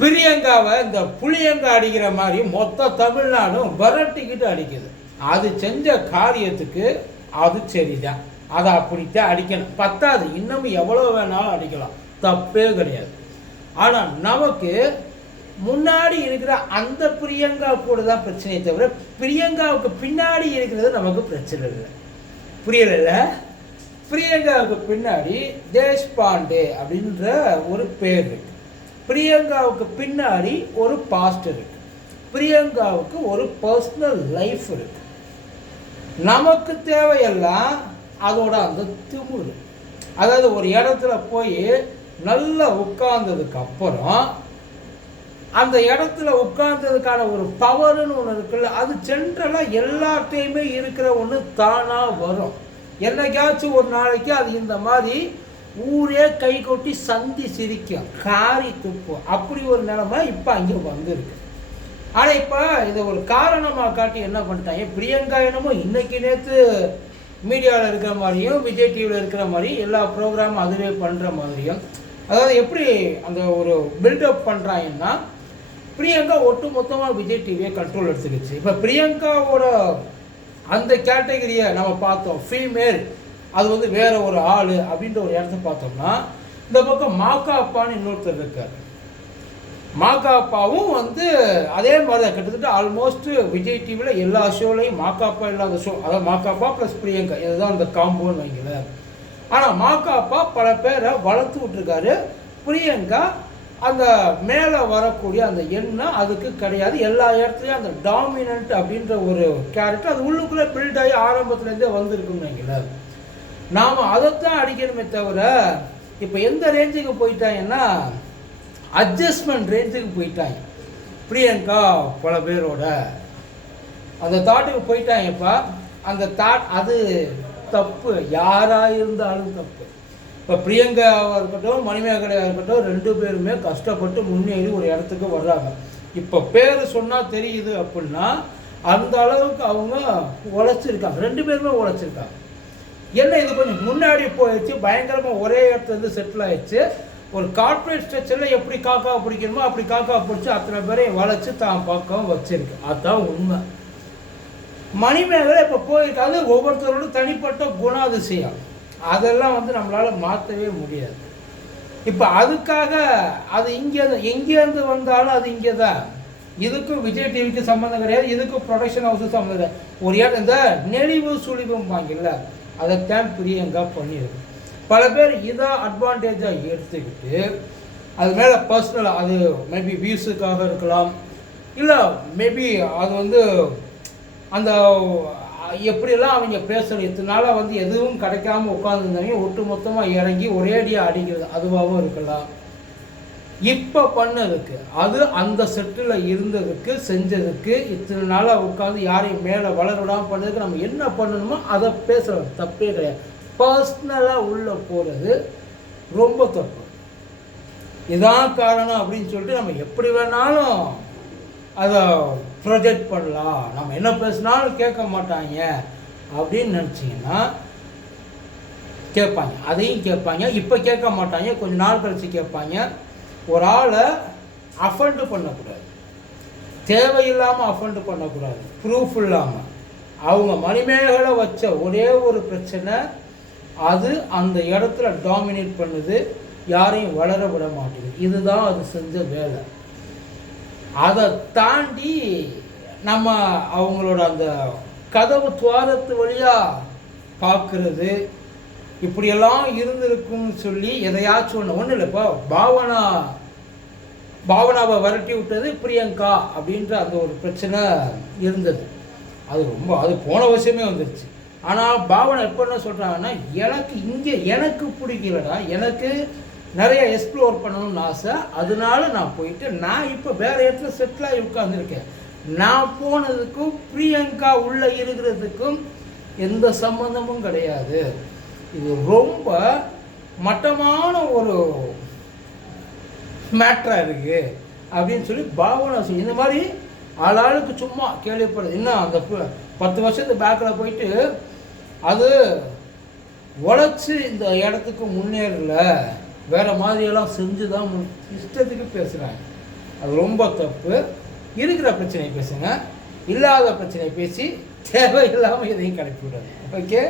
பிரியங்காவை இந்த புளியங்கா அடிக்கிற மாதிரி மொத்த தமிழ்நாடும் விரட்டிக்கிட்டு அடிக்குது. அது செஞ்ச காரியத்துக்கு அது சரிதான். அதை அப்படித்தான் அடிக்கணும். பத்தாது இன்னமும் எவ்வளோ வேணாலும் அடிக்கலாம். தப்பே கிடையாது. ஆனால் நமக்கு முன்னாடி இருக்கிற அந்த பிரியங்கா கூட தான் பிரச்சனையே தவிர பிரியங்காவுக்கு பின்னாடி இருக்கிறது நமக்கு பிரச்சனை இல்லை. புரியல பிரியங்காவுக்கு பின்னாடி தேஷ்பாண்டே அப்படின்ற ஒரு பேர் இருக்கு. பிரியங்காவுக்கு பின்னாடி ஒரு பாஸ்ட் இருக்கு. பிரியங்காவுக்கு ஒரு பர்சனல் லைஃப் இருக்கு. நமக்கு தேவையெல்லாம் அதோட அந்த திமுரு. அதாவது ஒரு இடத்துல போய் நல்லா உட்கார்ந்ததுக்கு அப்புறம் அந்த இடத்துல உட்கார்ந்ததுக்கான ஒரு பவர்னு ஒன்று இருக்குல்ல அது ஜென்ரலாக எல்லாத்தையுமே இருக்கிற ஒன்று தானாக வரும். என்னைக்காச்சும் ஒரு நாளைக்கு அது இந்த மாதிரி ஊரே கை கொட்டி சந்தி சிரிக்கும். காரி துப்பும். அப்படி ஒரு நிலைமை இப்போ அங்கே வந்துருக்கு. ஆனால் இப்போ இதை ஒரு காரணமாக காட்டி என்ன பண்ணிட்டாங்க? பிரியங்கா என்னமோ இன்னைக்கு நேற்று மீடியாவில் இருக்கிற மாதிரியும் விஜய் டிவியில் இருக்கிற மாதிரி எல்லா ப்ரோக்ராமும் அதுவே பண்ணுற மாதிரியும். அதாவது எப்படி அந்த ஒரு பில்டப் பண்ணுறாங்கன்னா பிரியங்கா ஒட்டு மொத்தமாக விஜய் டிவியை கண்ட்ரோல் எடுத்துக்கிச்சு. இப்போ பிரியங்காவோட அந்த கேட்டகரியை நம்ம பார்த்தோம். ஃபீமேல் அது வந்து வேற ஒரு ஆள் அப்படின்ற ஒரு இடத்த பார்த்தோம்னா இந்த பக்கம் மாக்கா அப்பான்னு இன்னொருத்தர் இருக்கார். மாக்கா அப்பாவும் வந்து அதே மாதிரி தான் கிட்டத்தட்ட ஆல்மோஸ்ட் விஜய் டிவியில் எல்லா ஷோலையும் மாக்காப்பா இல்லாத ஷோ அதாவது மாக்காப்பா ப்ளஸ் பிரியங்கா. இதுதான் அந்த காம்போன்னு வைங்களேன். ஆனால் மாக்காப்பா பல பேரை வளர்த்து விட்டுருக்காரு. பிரியங்கா அந்த மேலே வரக்கூடிய அந்த எண்ணம் அதுக்கு கிடையாது. எல்லா இடத்துலையும் அந்த டாமினன்ட் அப்படின்ற ஒரு கேரக்டர் அது உள்ளுக்குள்ளே பில்ட் ஆகி ஆரம்பத்துலேருந்தே வந்திருக்குன்னு வைங்களேன். நாம் அதைத்தான் அடிக்கணுமே தவிர இப்போ எந்த ரேஞ்சுக்கு போயிட்டாங்கன்னா அட்ஜஸ்ட்மெண்ட் ரேஞ்சுக்கு போயிட்டாங்க பிரியங்கா பல பேரோட. அந்த தாட்டுக்கு போயிட்டாங்கப்பா அந்த தாட் அது தப்பு. யாராக இருந்தாலும் தப்பு. இப்போ பிரியங்காவாக இருக்கட்டும் மணிமேகலையாக இருக்கட்டும் ரெண்டு பேருமே கஷ்டப்பட்டு முன்னேறி ஒரு இடத்துக்கு வர்றாங்க. இப்போ பேர் சொன்னால் தெரியுது அப்படின்னா அந்த அளவுக்கு அவங்க உழைச்சிருக்காங்க. ரெண்டு பேருமே உழைச்சிருக்காங்க. என்ன இது கொஞ்சம் முன்னாடி போயிடுச்சு பயங்கரமாக ஒரே இடத்துலேருந்து செட்டில் ஆயிடுச்சு. ஒரு கார்ப்பரேட் ஸ்ட்ரக்சரில் எப்படி காக்கா பிடிக்கணுமோ அப்படி காக்கா பிடிச்சி அத்தனை பேரையும் வளைச்சு தான் பக்கம் வச்சிருக்கு. அதுதான் உண்மை. மணிமேகலை இப்போ போயிருக்காது ஒவ்வொருத்தரோட தனிப்பட்ட குணாதிசயம். அதெல்லாம் வந்து நம்மளால் மாற்றவே முடியாது. இப்போ அதுக்காக அது இங்கே எங்கேருந்து வந்தாலும் அது இங்கே தான். இதுக்கும் விஜய் டிவிக்கு சம்மந்தம் கிடையாது இதுக்கும் ப்ரொடக்ஷன் ஹவுஸும் சம்மந்தம் கிடையாது. ஒரு இடம் இந்த நெளிவு சுழிவும் வாங்கில்ல அதைத்தான் பிரியங்கா பண்ணியிருக்கு பல பேர் இதை அட்வான்டேஜாக எடுத்துக்கிட்டு அது மேலே பர்சனல் அது மேபி வியூஸுக்காக இருக்கலாம். இல்லை மேபி அது வந்து அந்த எப்படியெல்லாம் அவங்க பேசணும் இத்தனை நாளாக வந்து எதுவும் கிடைக்காம உட்காந்துருந்தாங்க ஒட்டு மொத்தமாக இறங்கி ஒரேடியாக அடிக்கிறது அதுவாகவும் இருக்கலாம். இப்போ பண்ணதுக்கு அது அந்த செட்டில் இருந்ததுக்கு செஞ்சதுக்கு இத்தனை நாளாக உட்காந்து யாரையும் மேலே வளர விடாமல் பண்ணதுக்கு நம்ம என்ன பண்ணணுமோ அதை பேசுகிறோம் தப்பே கிடையாது. பர்சனலாக உள்ளே போகிறது ரொம்ப தப்பு. இதான் காரணம் அப்படின்னு சொல்லிட்டு நம்ம எப்படி வேணாலும் அதை ப்ரொஜெக்ட் பண்ணலாம். நம்ம என்ன பேசினாலும் கேட்க மாட்டாங்க அப்படின்னு நினச்சிங்கன்னா கேட்பாங்க. அதையும் கேட்பாங்க. இப்போ கேட்க மாட்டாங்க. கொஞ்சம் நாள் கழித்து கேட்பாங்க. ஒரு ஆளை அஃபண்டு பண்ணக்கூடாது. தேவையில்லாமல் அஃபண்டு பண்ணக்கூடாது. ப்ரூஃப் இல்லாமல் அவங்க மணிமேகலை வச்ச ஒரே ஒரு பிரச்சனை அது அந்த இடத்துல டாமினேட் பண்ணுது யாரையும் வளர விட மாட்டேங்குது. இதுதான் அது செஞ்ச வேலை. அதை தாண்டி நம்ம அவங்களோட அந்த கதவு துவாரத்து வழியாக பார்க்குறது இப்படியெல்லாம் இருந்திருக்கும்னு சொல்லி எதையாச்சும் ஒன்று ஒன்றும் இல்லைப்பா பாவனா பாவனாவை விரட்டி விட்டது பிரியங்கா அப்படின்ற அந்த ஒரு பிரச்சனை இருந்தது. அது ரொம்ப அது போன வருஷமே வந்துருச்சு. ஆனால் பாவனா எப்போ என்ன சொல்கிறாங்கன்னா எனக்கு இங்கே எனக்கு பிடிக்கலடா எனக்கு நிறைய எக்ஸ்ப்ளோர் பண்ணணும்னு ஆசை. அதனால நான் போயிட்டு நான் இப்போ வேறு இடத்துல செட்டில் ஆகி உட்காந்துருக்கேன் நான் போனதுக்கும் பிரியங்கா உள்ளே இருக்கிறதுக்கும் எந்த சம்மந்தமும் கிடையாது. இது ரொம்ப மட்டமான ஒரு மேட்ராக இருக்குது அப்படின்னு சொல்லி பாவனை சொல்லி இந்த மாதிரி ஆளாளுக்கு சும்மா கேள்விப்படுது இன்னும் அந்த பத்து வருஷத்து பேக்கில் போயிட்டு அது உழைச்சி இந்த இடத்துக்கு முன்னேறல வேறு மாதிரியெல்லாம் செஞ்சு தான் இஷ்டத்துக்கு பேசுகிறாங்க அது ரொம்ப தப்பு. இருக்கிற பிரச்சனையை பேசுங்க. இல்லாத பிரச்சனையை பேசி தேவையில்லாமல் எதையும் கிளப்பி விடாது ஓகே